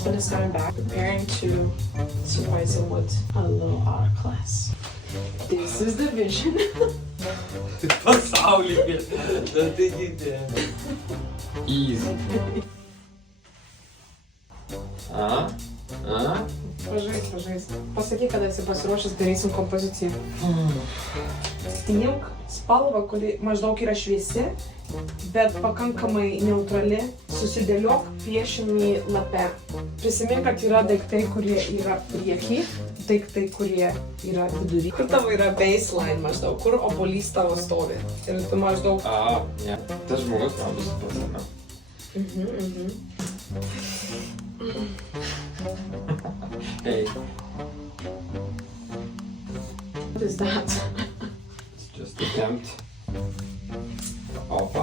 husband is coming back, preparing to surprise him with a little art class. This is the vision. Pasaulyje. Taigi. Easy. Pažais. Pasakyk, kada esi pasiruošęs, darysim kompoziciją. Imk spalvą, kuri maždaug yra šviesi, bet pakankamai neutrali. Susidėliok piešinį lape. Prisimink, kad yra daiktai, kurie yra prieky, daiktai, kurie yra vidury. Kur tavo yra baseline maždaug, kur obuolys tavo stovi. Ir tu maždaug... Ne. Tas žmogus man bus supratama. Hey. What is that? It's just attempt of